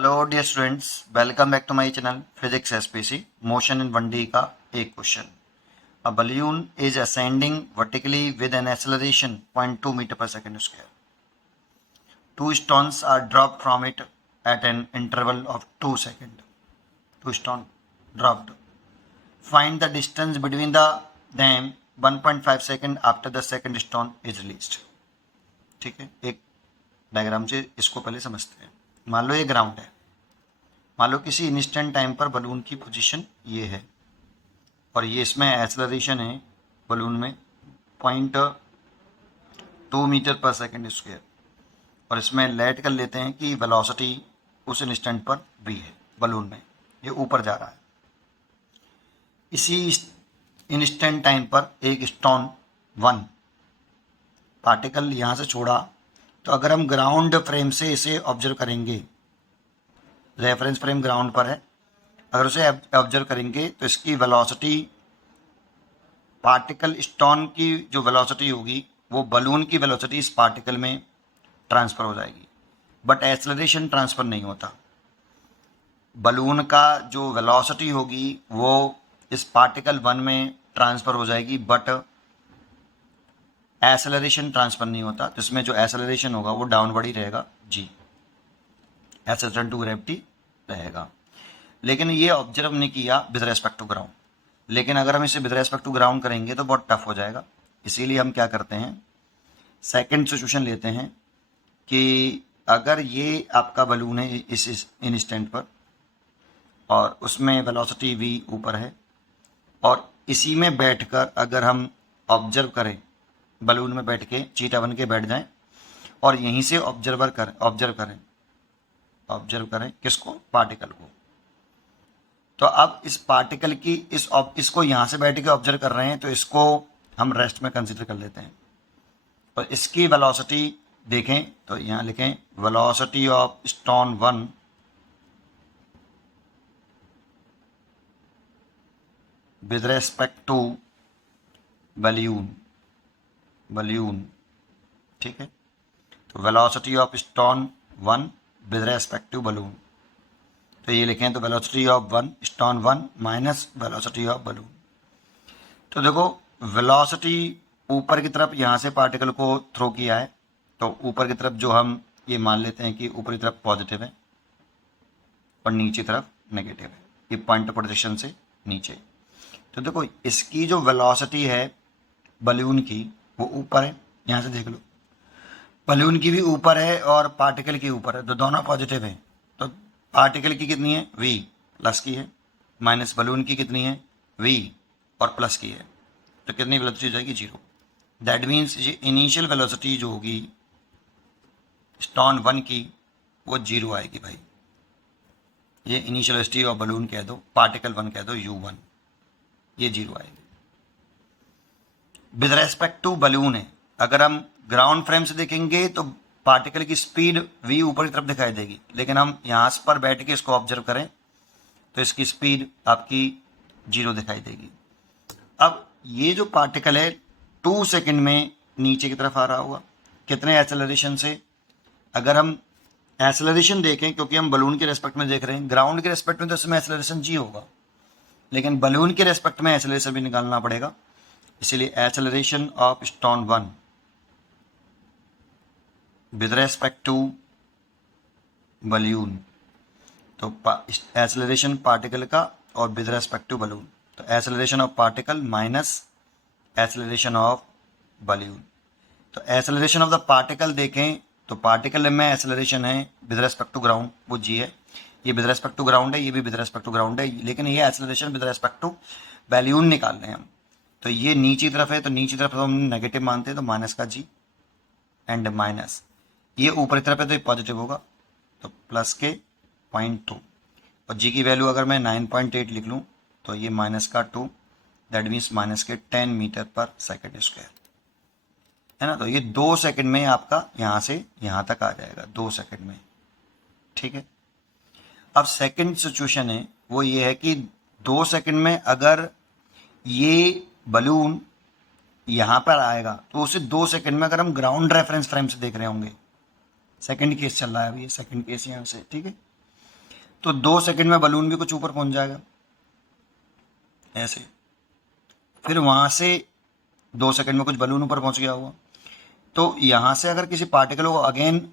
Hello dear students, welcome back to my channel physics SPC. Motion in 1D का एक question. A balloon is ascending vertically with an acceleration 0.2 metre per second square. Two stones are dropped from it at an interval of 2 seconds. Two stones dropped. Find the distance between them 1.5 second after the second stone is released. ठीक है, एक diagram से इसको पहले समझते हैं। मान लो ये ग्राउंड है, मान लो किसी इंस्टेंट टाइम पर बलून की पोजीशन ये है और ये इसमें एक्सेलरेशन है बलून में 0.2 मीटर पर सेकेंड स्क्वायर, और इसमें लेट कर लेते हैं कि वेलोसिटी उस इंस्टेंट पर v है बलून में, ये ऊपर जा रहा है। इसी इंस्टेंट टाइम पर एक स्टोन 1 पार्टिकल यहाँ से छोड़ा, तो अगर हम ग्राउंड फ्रेम से इसे ऑब्जर्व करेंगे, रेफरेंस फ्रेम ग्राउंड पर है, अगर उसे ऑब्जर्व करेंगे तो इसकी वेलोसिटी, पार्टिकल स्टोन की जो वेलोसिटी होगी वो बलून की वेलोसिटी इस पार्टिकल में ट्रांसफ़र हो जाएगी, बट एक्सेलरेशन ट्रांसफ़र नहीं होता। बलून का जो वेलोसिटी होगी वो इस पार्टिकल 1 में ट्रांसफ़र हो जाएगी, बट एक्सेलरेशन ट्रांसफ़र नहीं होता। तो इसमें जो एक्सेलरेशन होगा वो डाउनवर्ड ही रहेगा, जी, एक्सेलरेशन टू ग्रेविटी रहेगा। लेकिन ये ऑब्जर्व नहीं किया विद रेस्पेक्ट टू ग्राउंड, लेकिन अगर हम इसे विद रेस्पेक्ट टू ग्राउंड करेंगे तो बहुत टफ हो जाएगा। इसीलिए हम क्या करते हैं, सेकंड सिचुएशन लेते हैं कि अगर ये आपका बलून है इस इंस्टेंट पर और उसमें वेलोसिटी v ऊपर है, और इसी में बैठकर अगर हम ऑब्जर्व करें, बलून में बैठ के चीटा बन के बैठ जाएं और यहीं से ऑब्जर्व करें किसको, पार्टिकल को। तो अब इस पार्टिकल की इसको यहाँ से बैठ के ऑब्जर्व कर रहे हैं, तो इसको हम रेस्ट में कंसीडर कर लेते हैं। और इसकी वेलोसिटी देखें तो यहाँ लिखें velocity of stone 1 with respect to balloon, ठीक है। तो velocity of stone 1 with respect to balloon, तो ये लिखें तो velocity of stone 1 minus velocity of balloon. तो देखो वेलोसिटी ऊपर की तरफ यहाँ से पार्टिकल को थ्रो किया है, तो ऊपर की तरफ जो हम ये मान लेते हैं कि ऊपरी तरफ पॉजिटिव है और नीचे तरफ नेगेटिव है, ये पॉइंट पोजीशन से नीचे। तो देखो इसकी जो वेलोसिटी है बलून की वो ऊपर है, यहाँ से देख लो, बलून की भी ऊपर है और पार्टिकल की ऊपर है, तो दोनों पॉजिटिव हैं। तो पार्टिकल की कितनी है, v प्लस की है, माइनस बलून की कितनी है, v और प्लस की है, तो कितनी वेलोसिटी हो जाएगी, 0। दैट मीन्स ये इनिशियल वेलोसिटी जो होगी स्टोन 1 की वो 0 आएगी भाई। ये इनिशियल वेलोसिटी ऑफ बलून कह दो, पार्टिकल 1 कह दो u1, ये 0 आएगी। विद रेस्पेक्ट टू बलून है, अगर हम ग्राउंड फ्रेम से देखेंगे तो पार्टिकल की स्पीड v ऊपर की तरफ दिखाई देगी, लेकिन हम यहाँ पर बैठ के इसको ऑब्जर्व करें तो इसकी स्पीड आपकी 0 दिखाई देगी। अब ये जो पार्टिकल है 2 सेकंड में नीचे की तरफ आ रहा होगा, कितने एक्सेलरेशन से। अगर हम एक्सेलरेशन देखें, क्योंकि हम बलून के रेस्पेक्ट में देख रहे हैं, ग्राउंड के रेस्पेक्ट में तो इसमें एक्सेलरेशन g होगा, लेकिन बलून के रेस्पेक्ट में एक्सेलरेशन भी निकालना पड़ेगा। इसलिए acceleration of stone 1 with respect to balloon, तो एक्सेलरेशन पार्टिकल का और विद रेस्पेक्ट टू बलून, तो acceleration of particle minus acceleration of balloon. तो एक्सेलरेशन ऑफ द पार्टिकल देखें तो पार्टिकल में एक्सेलरेशन है विद रेस्पेक्ट टू ग्राउंड, वो g है, ये विद रेस्पेक्ट टू ग्राउंड है, ये भी विद रेस्पेक्ट टू ग्राउंड है, लेकिन ये acceleration with respect to balloon निकाल रहे हैं हम। तो ये नीची तरफ है, तो नीची तरफ हम नेगेटिव मानते हैं, तो माइनस का g एंड माइनस, ये ऊपरी तरफ है तो ये पॉजिटिव होगा, तो प्लस के 0.2, और g की वैल्यू अगर मैं 9.8 लिख लूँ तो ये माइनस का 2, दैट मीन्स माइनस के 10 मीटर पर सेकेंड स्क्वायर, है ना। तो ये 2 सेकंड में आपका यहाँ से यहाँ तक आ जाएगा, 2 सेकंड में, ठीक है। अब सेकंड सिचुएशन है वो ये है कि 2 सेकंड में अगर ये बलून यहाँ पर आएगा तो उसे 2 सेकंड में अगर हम ग्राउंड रेफरेंस फ्रेम से देख रहे होंगे, सेकंड केस चल रहा है अभी, ये सेकंड केस यहाँ से, ठीक है। तो 2 सेकंड में बलून भी कुछ ऊपर पहुंच जाएगा ऐसे। फिर वहां से 2 सेकंड में कुछ बलून ऊपर पहुंच गया होगा। तो यहाँ से अगर किसी पार्टिकल को अगेन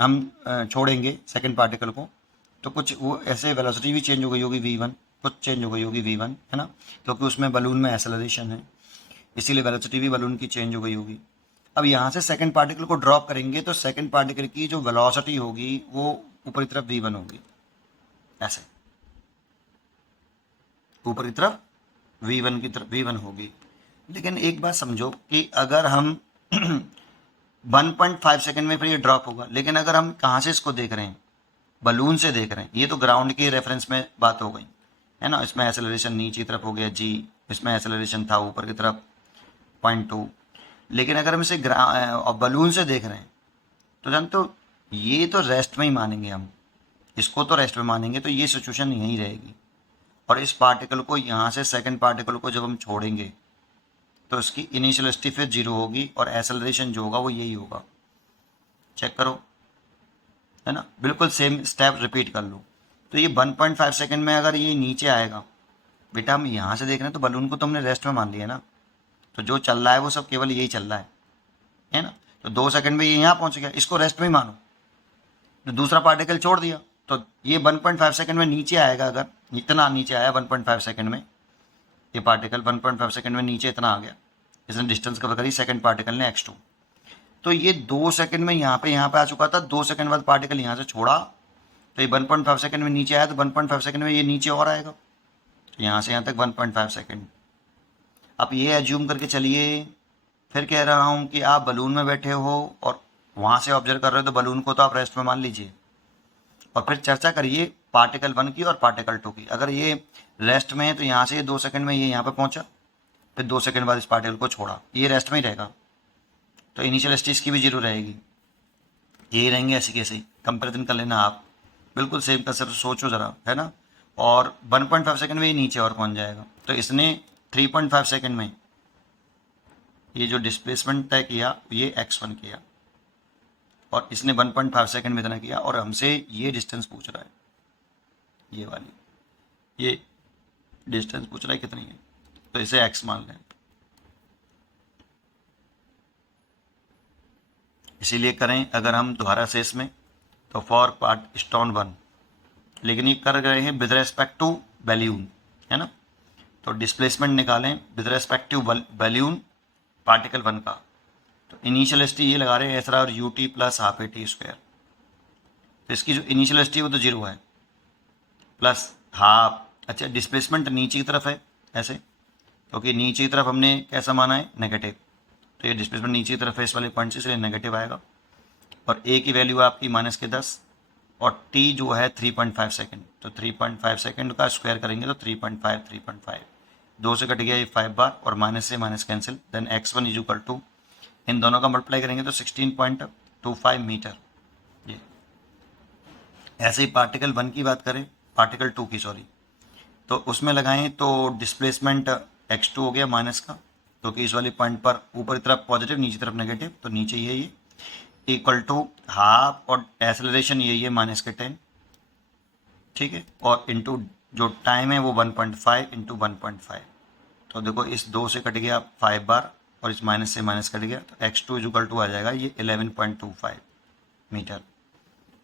हम छोड़ेंगे सेकंड पार्टिकल को, तो कुछ वो ऐसे वेलोसिटी भी चेंज हो गई होगी v1, कुछ चेंज हो गई होगी v1, है ना, क्योंकि उसमें बलून में एक्सेलरेशन है, इसीलिए वेलोसिटी भी बलून की चेंज हो गई होगी। अब यहाँ से सेकंड पार्टिकल को ड्रॉप करेंगे तो सेकंड पार्टिकल की जो वेलोसिटी होगी वो ऊपरी तरफ v1 होगी, ऐसे ऊपरी तरफ v1 की तरफ v1 होगी। लेकिन एक बात समझो कि अगर हम 1.5 सेकंड में फिर ये ड्रॉप होगा, लेकिन अगर हम कहाँ से इसको देख रहे हैं, बलून से देख रहे हैं, ये तो ग्राउंड के रेफरेंस में बात हो गई, है ना। इसमें एक्सेलरेशन नीचे की तरफ हो गया g, इसमें एक्सेलरेशन था ऊपर की तरफ 0.2। लेकिन अगर हम इसे बलून से देख रहे हैं तो जानते हो ये तो रेस्ट में ही मानेंगे हम, इसको तो रेस्ट में मानेंगे, तो ये सिचुएशन यहीं रहेगी। और इस पार्टिकल को यहाँ से सेकंड पार्टिकल को जब हम छोड़ेंगे तो इसकी इनिशियल वेलोसिटी फिर 0 होगी और एक्सेलरेशन जो होगा वो यही होगा। चेक करो, है ना, बिल्कुल सेम स्टेप रिपीट कर लो। तो ये 1.5 सेकंड में अगर ये नीचे आएगा, बेटा हम यहाँ से देख रहे हैं तो बलून को तो हमने रेस्ट में मान लिया ना, तो जो चल रहा है वो सब केवल यही चल रहा है ना। तो 2 सेकंड में ये यहाँ पहुँच गया, इसको रेस्ट में ही मानो। तो दूसरा पार्टिकल छोड़ दिया तो ये 1.5 सेकंड में नीचे आएगा, अगर इतना नीचे आया 1.5 सेकंड में, ये पार्टिकल 1.5 सेकंड में नीचे इतना आ गया, इसने डिस्टेंस कवर करी सेकंड पार्टिकल ने x2, तो ये 2 सेकंड में यहाँ पे आ चुका था। 2 सेकंड बाद पार्टिकल यहाँ से छोड़ा तो ये 1.5 सेकंड में नीचे आया, तो 1.5 सेकंड में ये नीचे और आएगा, तो यहाँ से यहाँ तक 1.5 सेकंड। अब ये एज्यूम करके चलिए, फिर कह रहा हूँ कि आप बलून में बैठे हो और वहाँ से ऑब्जर्व कर रहे हो, तो बलून को तो आप रेस्ट में मान लीजिए और फिर चर्चा करिए पार्टिकल 1 की और पार्टिकल 2 की। अगर ये रेस्ट में है तो यहाँ से 2 सेकंड में ये यहाँ पे पहुँचा, फिर 2 सेकंड बाद इस पार्टिकल को छोड़ा, ये रेस्ट में ही रहेगा, तो इनिशियल स्टेज की भी 0 रहेगी। यही रहेंगे ऐसे कैसे ही, कंपेरिजन कर लेना आप, बिल्कुल सेम का सिर्फ सोचो ज़रा, है ना। और 1.5 सेकंड में ये नीचे और पहुँच जाएगा, तो इसने 3.5 सेकंड में ये जो डिस्प्लेसमेंट तय किया ये x1 किया, और इसने 1.5 सेकंड में इतना किया, और हमसे ये डिस्टेंस पूछ रहा है, ये वाली ये डिस्टेंस पूछ रहा है कितनी है, तो इसे x मान लें। इसीलिए करें अगर हम दोबारा से इसमें, तो फॉर पार्ट स्टोन 1, लेकिन ये कर गए हैं विद रेस्पेक्ट टू बैल्यून, है ना। तो डिस्प्लेसमेंट निकालें विद रेस्पेक्ट टू बैल्यून पार्टिकल 1 का, तो इनिशियल वेलोसिटी ये लगा रहे हैं ऐसा और ut plus half at square, तो इसकी जो इनिशियल वेलोसिटी वो तो 0 है प्लस हाफ। अच्छा, डिस्प्लेसमेंट नीचे की तरफ है ऐसे, क्योंकि नीचे की तरफ हमने कैसा माना है नेगेटिव, तो ये डिस्प्लेसमेंट नीचे की तरफ है इस वाले पॉइंट से, इसलिए नेगेटिव आएगा। और a की वैल्यू आपकी -10 और t जो है 3.5 सेकंड, तो 3.5 सेकंड का स्क्वायर करेंगे तो 3.5 2 से कट गया ये 5 बार और माइनस से minus cancel, then x1 is equal to, इन दोनों का मल्टीप्लाई करेंगे तो 16.25 मीटर। ये ऐसे ही पार्टिकल 1 की बात करें, पार्टिकल 2 की सॉरी, तो उसमें लगाएं तो डिस्प्लेसमेंट x2 हो गया माइनस का, क्योंकि इस वाले पॉइंट पर ऊपर की तरफ पॉजिटिव नीचे तरफ नेगेटिव, तो नीचे ये इक्वल टू हाफ, और एक्सेलरेशन यही है -10, ठीक है, और इनटू जो टाइम है वो 1.5 इंटू 1.5, तो देखो इस 2 से कट गया 5 बार और इस माइनस से माइनस कट गया, तो x2 इज इक्वल टू आ जाएगा ये 11.25 मीटर।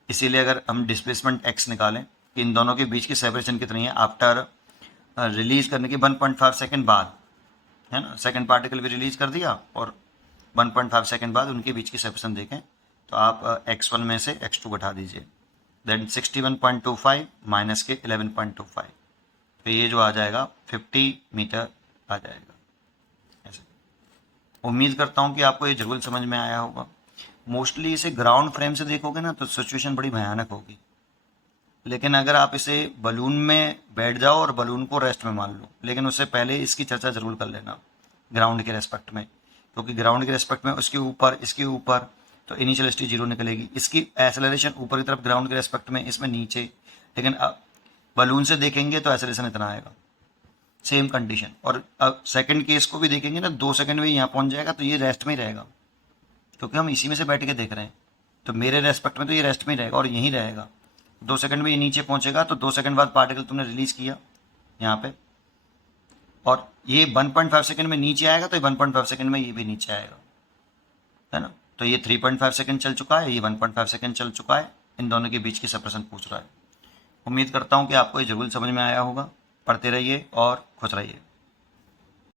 इसीलिए अगर हम डिस्प्लेसमेंट x निकालें कि इन दोनों के बीच की सेपरेशन कितनी है आफ्टर रिलीज करने के 1.5 सेकंड बाद, है ना, सेकंड पार्टिकल भी रिलीज कर दिया और 1.5 सेकंड बाद उनके बीच की सेपरेशन देखें, तो आप x1 में से x2 घटा दीजिए, देन 61.25 माइनस के 11.25, तो ये जो आ जाएगा 50 मीटर आ जाएगा। ऐसे उम्मीद करता हूँ कि आपको ये जरूर समझ में आया होगा। मोस्टली इसे ग्राउंड फ्रेम से देखोगे ना तो सिचुएशन बड़ी भयानक होगी, लेकिन अगर आप इसे बलून में बैठ जाओ और बलून को रेस्ट में मान लो, लेकिन उससे पहले इसकी चर्चा जरूर कर लेना ग्राउंड के रेस्पेक्ट में, क्योंकि ग्राउंड के रेस्पेक्ट में उसके ऊपर इसके ऊपर तो इनिशियल वेलोसिटी 0 निकलेगी, इसकी एक्सेलरेशन ऊपर की तरफ ग्राउंड के रेस्पेक्ट में, इसमें नीचे, लेकिन अब बलून से देखेंगे तो एक्सेलरेशन इतना आएगा, सेम कंडीशन। और अब सेकंड केस को भी देखेंगे ना, 2 सेकंड में यहाँ पहुँच जाएगा, तो ये रेस्ट में ही रहेगा, क्योंकि हम इसी में से बैठ के देख रहे हैं, तो मेरे रेस्पेक्ट में तो ये रेस्ट में ही रहेगा और यहीं रहेगा। 2 सेकंड में ये नीचे पहुंचेगा, तो 2 सेकंड बाद पार्टिकल तुमने रिलीज किया यहाँ पे, और ये 1.5 सेकंड में नीचे आएगा, तो ये 1.5 सेकंड में ये भी नीचे आएगा, है ना। तो ये 3.5 सेकंड चल चुका है, ये 1.5 सेकंड चल चुका है, इन दोनों के बीच की सेपरेशन पूछ रहा है। उम्मीद करता हूँ कि आपको ये जरूर समझ में आया होगा। पढ़ते रहिए और खुश रहिए।